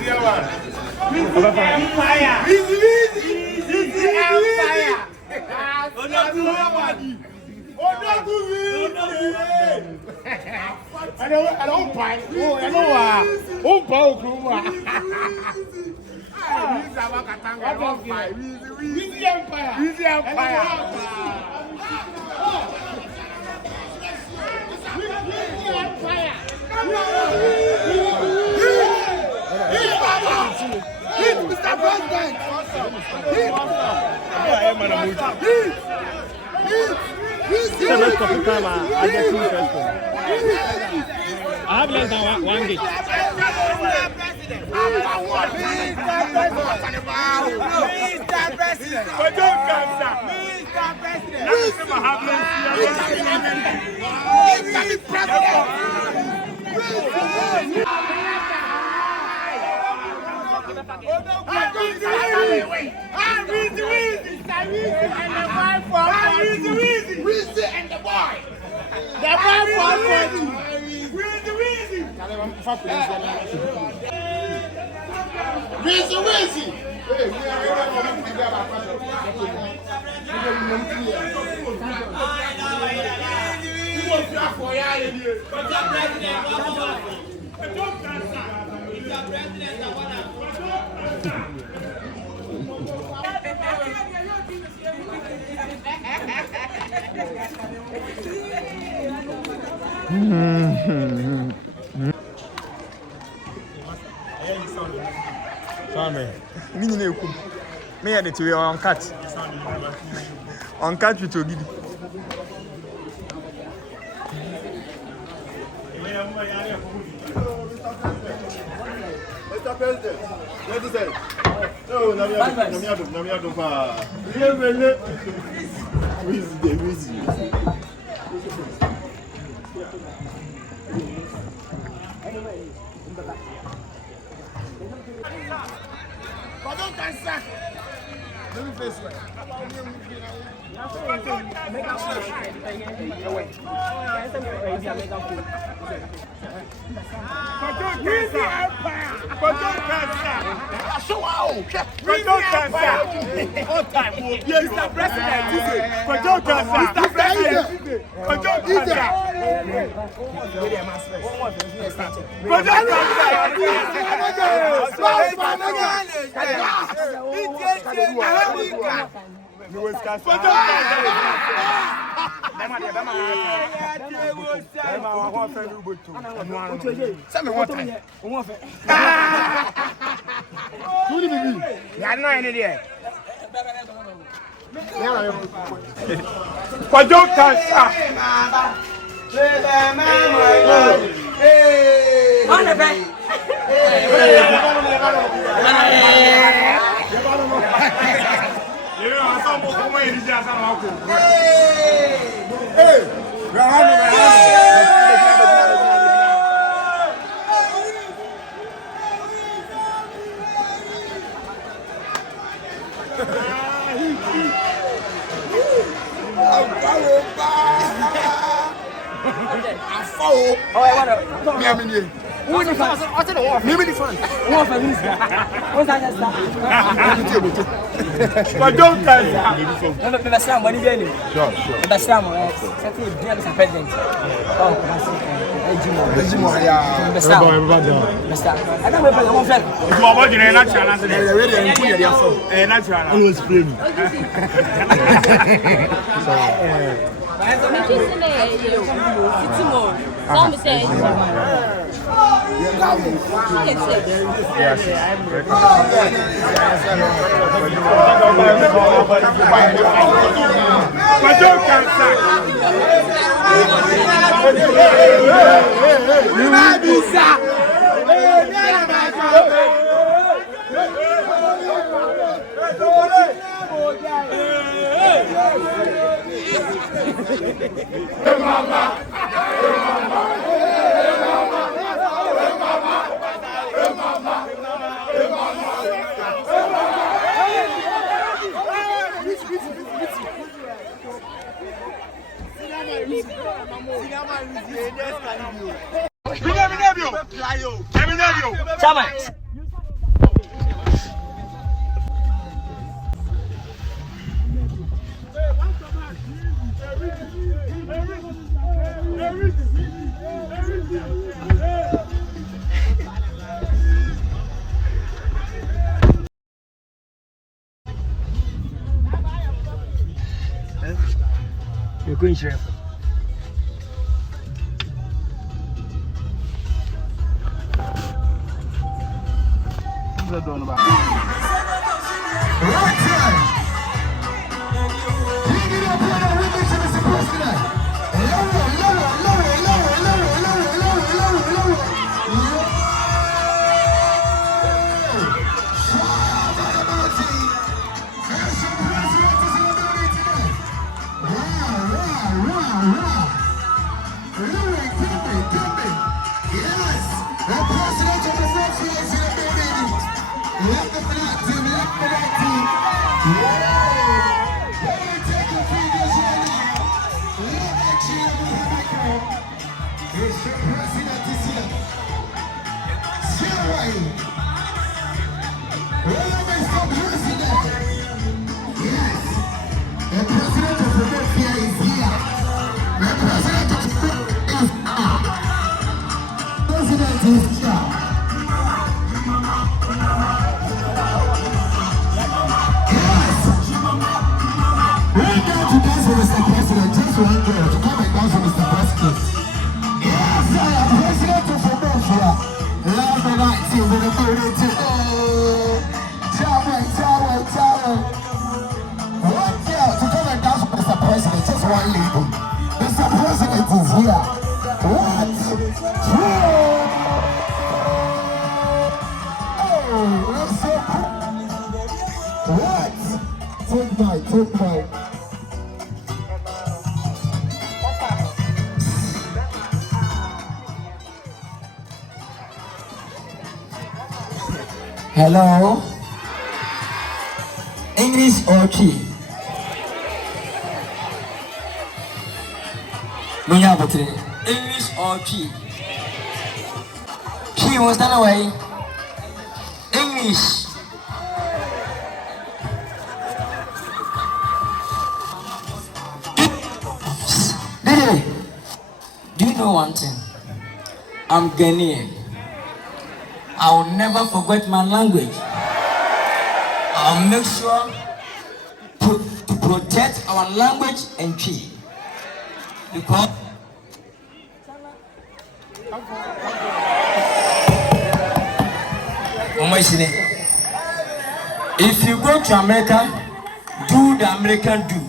Weezy Empire. I don't buy. Oh, I know. Oh, Weezy Empire. Weezy Empire. Mr. President. I have less than one gig. Mr. President. Kwadwo Nkansah. Mr. President. Weezy and the boy. The boy for Weezy. Weezy. Me and it we on cat with Ogidi. Mr. President, what is it? No, Weezy. Kwadwo Nkansah. Let me face right. Weezy Empire. Kwadwo Nkansah. Kwadwo Nkansah. On time. Mr. President. Kwadwo Nkansah. Mr. President. Kwadwo Nkansah. Kwadwo Kwadwo Nkansah. You're going to Hello? English or Chi? English or Chi? Chi was done away. English. Do you know one thing? I'm Ghanaian. I will never forget my language. I'll make sure to protect our language and tree. Because if you go to America, do the American do.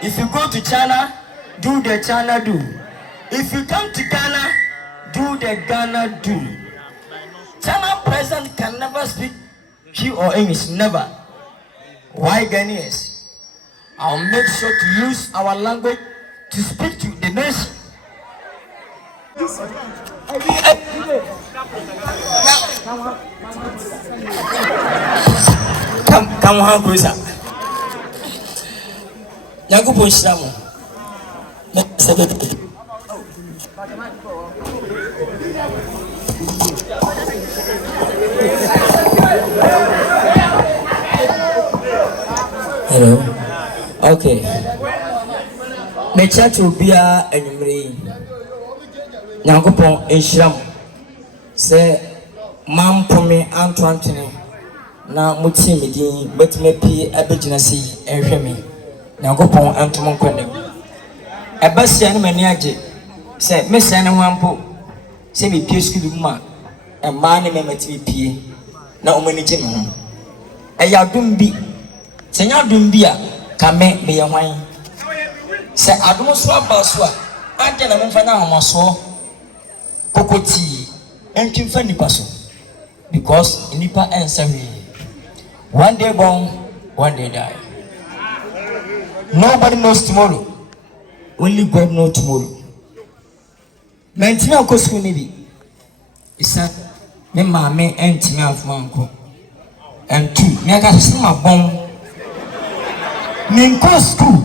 If you go to China, do the China do. If you come to Ghana, do the Ghana do. China president can never speak Chi or English, never. Why Ghanaians? I'll make sure to use our language to speak to the nation. Come on, Brusa. Yago Bonshamo. Hello. Okay. The church will be a enumerate. Nyankopon enhyiram se mampome Antoine na muti medin betime pie abegyina si ehwe me Nyankopon antom nkwanem ebasia ne mani age se mesia ne wampo se me pie skulu ma emma ne memati pie na omani gye me ho eyadum bi se nyadum bi a kame me ye hwan se adum so abaso a ade na memfa na homaso kokoti entwimfa nipa so because nipa ensawe one day born one day die. Nobody knows tomorrow, only God knows tomorrow. Mentimi akọ school ni bi isa me maame entimi afuma anko and two me aka so ma bon me nko school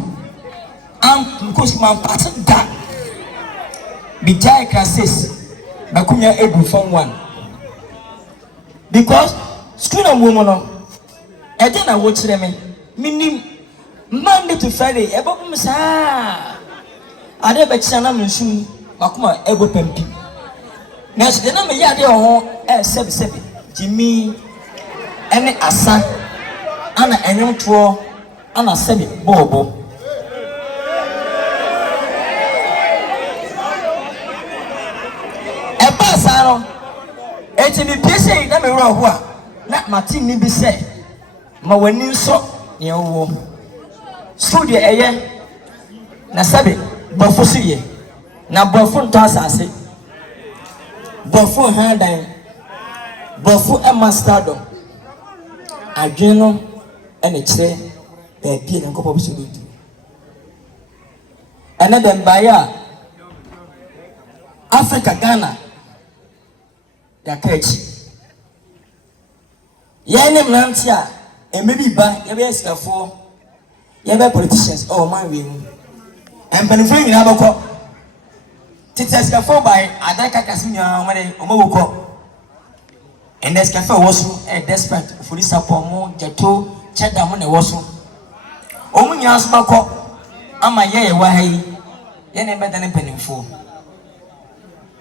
nko school man pass da bi jai classes na kunya edu form 1 because school na mo no e dey na wo kire me minim Monday to Friday ebobum sa ade be kira na mensum makoma ego pempi na se na me ya de ho sebi Jimmy ene asa ana enyomto ana sebi bobo e pasa no eti mi pese na me wro ho a na matin ni bi se ma wani nso ne wo studio eye na sebi bofo so ye na bofo nto asase bofo handan bofo e mastado adweno ene kire e pie na kopo so do ana dem baya Africa Ghana ya kachi yene mlanti a emebi ba ye be skafo ye be politicians oh man we mu empanifo nyina bako tete skafo by adaka kasinya omare omawoko and this cafe was desperate for this support jato cheda mo ne woso omunya so bako ama ye wa hai ye ne beda ne panimfo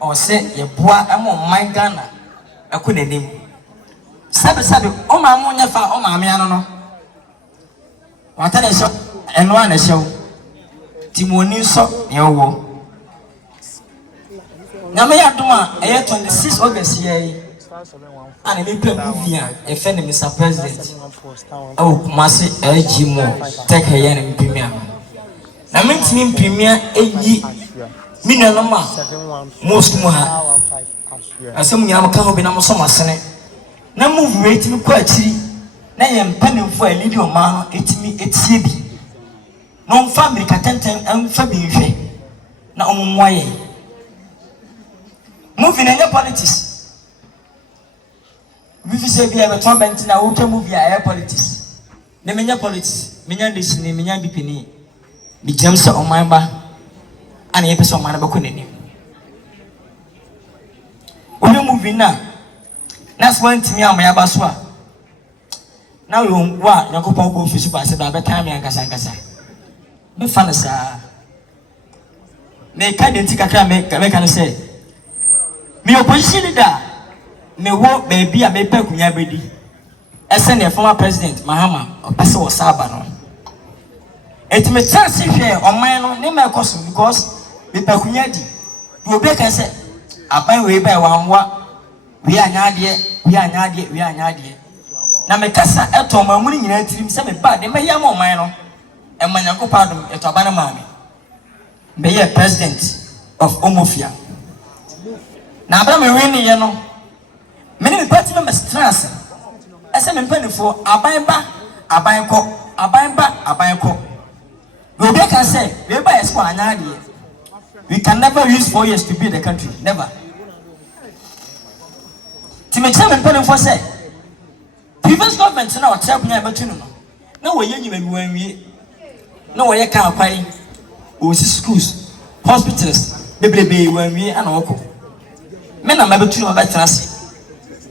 o se ye boa amo man Ghana akonanim sabe o ma mo nya fa o ma me ano no wata ne so eno ana hyew timoni so ne wo na me yadoma 26 August ye and me play movie a friend Mr. President oh masi mo take here na premier na mentimi premier eyi minano ma most mo ha asem nyama ka ho bi na mo so masene na movie rate mi kwa chiri na ye mpanimfo a leader ma no etimi etie bi no family katenten amfa bi hwe na ommoye movie na politics. We say we have a Trump and now we movie air politics. The menya politics, menya nation, menya bipini. Be James on my bar and a person man about Kunim. We moving now. That's one to me on my abaswa. Now you want Yakopo go fish by the time and Casangasa. Me fanasa. Make I didn't take a make say. Me opposition da. Me wo baby a me pe kunya bedi ese ne former president Mahama opese wo saba no eti me chance hwe oman no ne me koso because me pe kunya di do be kan se aban we ba wanwa we anya ade na me kasa eto mamuni nyina tirim se me ba de me yam oman no e manyankopa adom eto abana maami me ye president of Omofia na abra me we ne ye no many party members trans as a member for Abainba, Abainko. We can say, we can never use 4 years to build the country. Never. To make some member for say, previous government now tell me about you. No way you when we no way I can't pay schools, hospitals, baby when we and Oko. Men are maybe two about trans.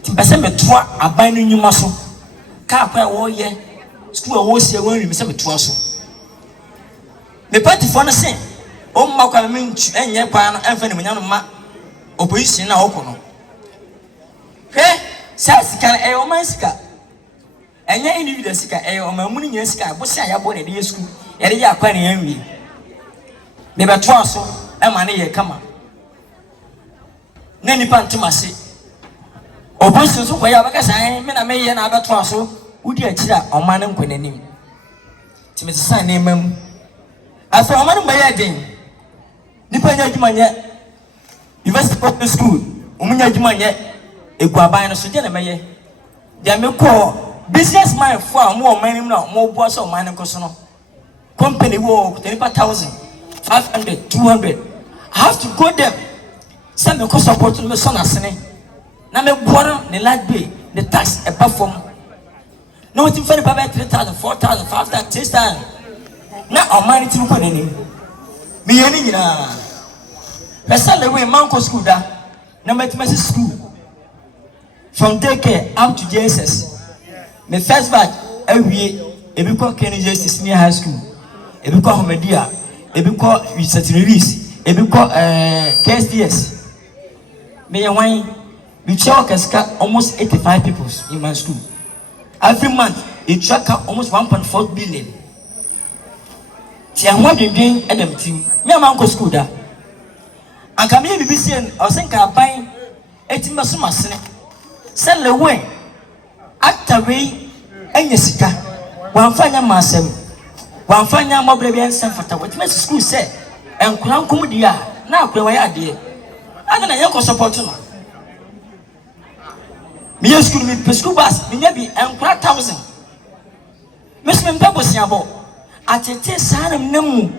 Timpese metwa aban no nyuma so ka kwa wo ye school wo sie wo nwim se metwa so me party for no say o mma kwa me ntu enye kwa no emfa ne munya no ma opposition na okọ no he sa sika e o man sika enye individual sika e o mamuni nya sika bo sia ya bo ne de school ye de ya kwa ne yanwie me betwa so e ma ne ye kama na nipa ntimase opposition so kwaya baka san me na me ye na abeto aso udi akira oman nkwenanim timiti san na emam aso oman mbaye den nipa nya adwuma nye university public school omunya adwuma nye eguaban no so je na meye dia me ko business man for am oman nim na mo bo so oman nko so no company wo 10,000 500 200 I have to go there some me ko support me so na sene na me boara ne ladbe the tax e perform no wetin for the pay 3,000 4,000 5,000 6,000 na omani ti ko nani me yeni nyina pesa lewe manko school da na mathematics school from daycare up to JSS me first batch awie ebi ko KNUST senior high school ebi ko Homedia ebi ko research release Ebi ko KSTS. Me why we check almost 85 people in my school. Every month it track almost 1.4 billion. Tia ho adwendwen adam tim. Me am go school da. Anka me BBC o senka ban etimba so masene. Se Lilwin actaway enya sika. Wanfanya masem. Wanfanya mobile bi ensem fata. What me school say enkura nkom dia na akura wa ya de. Ada na yeko support no. Me school me school bus me nya bi enkura 1000. Me so me mpabo siabo. Atete sanam namu.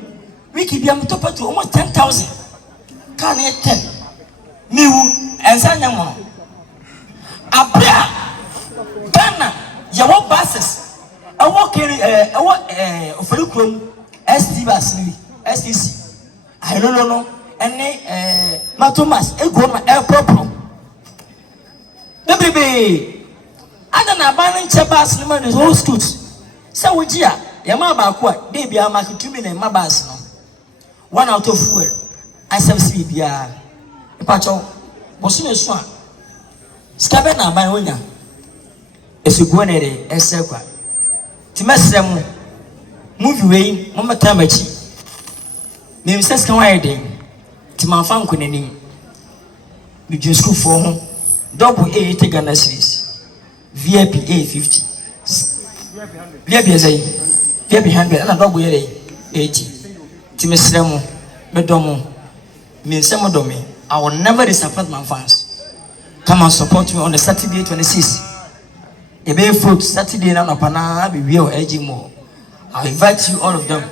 Wiki bi am topatu almost 10,000. Can it 10? Miu ensanya mo. Abra Ghana yawo buses. I walk in Ofurukrom ST bus STC. I don't know. And Matomas Egoma airport. The baby. I don't know about Chabas Lemon is all schools. So would ya Yamaba quite baby I'm like 2 minutes my bus no. 1 out of 4. I said see bia. Pacho was soon as one. Scabena by winner. As you go in a circle. Timesem movie way, Mama Tamachi. Maybe says can I then? Tima Fan Kunini. We just school for home. Double A take Ghana series. VIP A50. VIP as a VIP 100 and a double A 80. Timesem Medomo. Minsemodomi. I will never disappoint my fans. Come and support me on the Saturday 26th. A bay food Saturday and Opana be real edging more. I invite you all of them.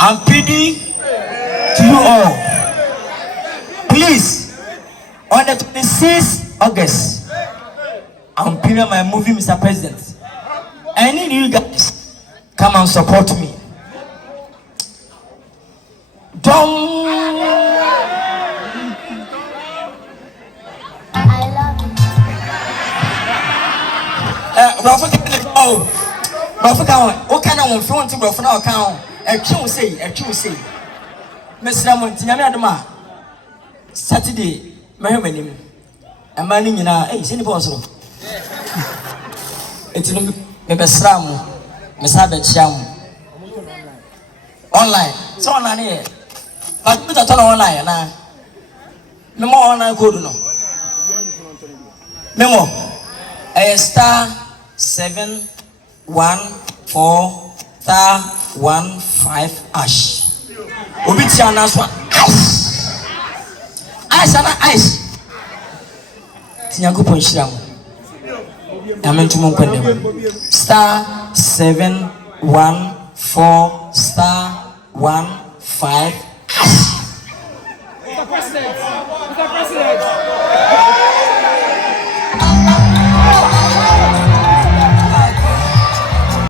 I'm pleading to you all. Please, on the 26th August, I'm premiering my movie, Mr. President. I need you guys come and support me. Don't. I love What kind of phone to go for our account? A true say. Miss Ramon, Tiana Saturday, my name. A man in a city possible. It's in the Besram, Miss Abbott Sham. Online, so on here. But put a ton online now. No more online code no. Memo. A star 714 star 15 ash. Obitia one ice and ice. Tinyago Ponshram. Amen to Monkwende. Star 714 star 15 ash. Mr. President.